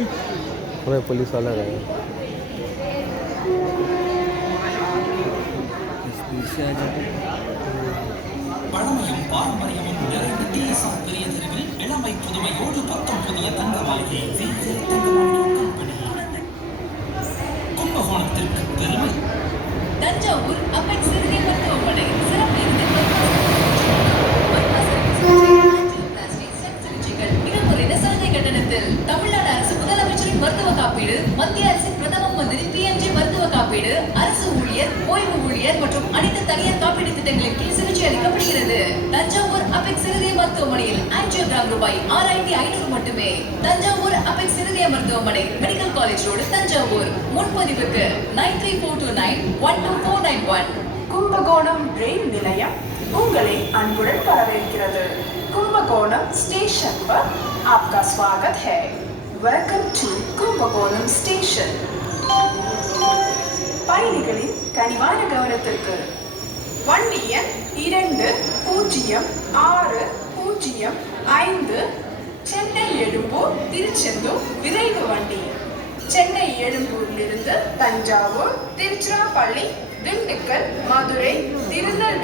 हमें पुलिस वाला रहे பழமையும் பாரம்பரியமும் நிறைந்த டிஎஸ்ஆர் பெரிய தெருவில் இளமை புதுமையோடு பக்கம் புதிய தங்க மாளிகை தங்க மாளிகை கம்பெனி. கும்பகோணத்திற்கு பெருமை. தஞ்சாவூர் அப்பெக்ஸ் சிறுநீர் மருத்துவமனை சிறப்பு சிகிச்சைகள் மிக குறைந்த சலுகை கட்டணத்தில். தமிழ்நாடு அரசு முதலமைச்சரின் மருத்துவ காப்பீடு, மத்திய அரசின் பிரதம மந்திரி PMJ மருத்துவ காப்பீடு, அரசு ஊழியர், ஓய்வு ஊழியர் மற்றும் அனைத்து தனியார் காப்பீடு திட்டங்களின் கீழ் சிகிச்சை அளிக்கப்படுகிறது. தஞ்சாவூர் அப்பெக்ஸ் சிறுநீர் மருத்துவமனையில் ஆஞ்சியோகிராம் ரூபாய் 6500 மட்டுமே. தஞ்சாவூர் அப்பெக்ஸ் சிறுநீர் மருத்துவமனை, மெடிக்கல் காலேஜ் ரோடு, தஞ்சாவூர். முன்பதிவுக்கு 9342912491. கும்பகோணம் ரயில் நிலையம் உங்களை அன்புடன் வரவேற்கிறது. कुंभकोणम स्टेशन पर आपका स्वागत है. Welcome to Kumbakonam station. பயணிகளின் கனிவான கவனத்திற்கு வண்டி எண் 206005 சென்னை எழும்பூர் திருச்செந்தூர் விரைவு வண்டி. சென்னை எழும்பூரிலிருந்து தஞ்சாவூர், திருச்சிராப்பள்ளி, திண்டுக்கல், மதுரை, திருநெல்வேலி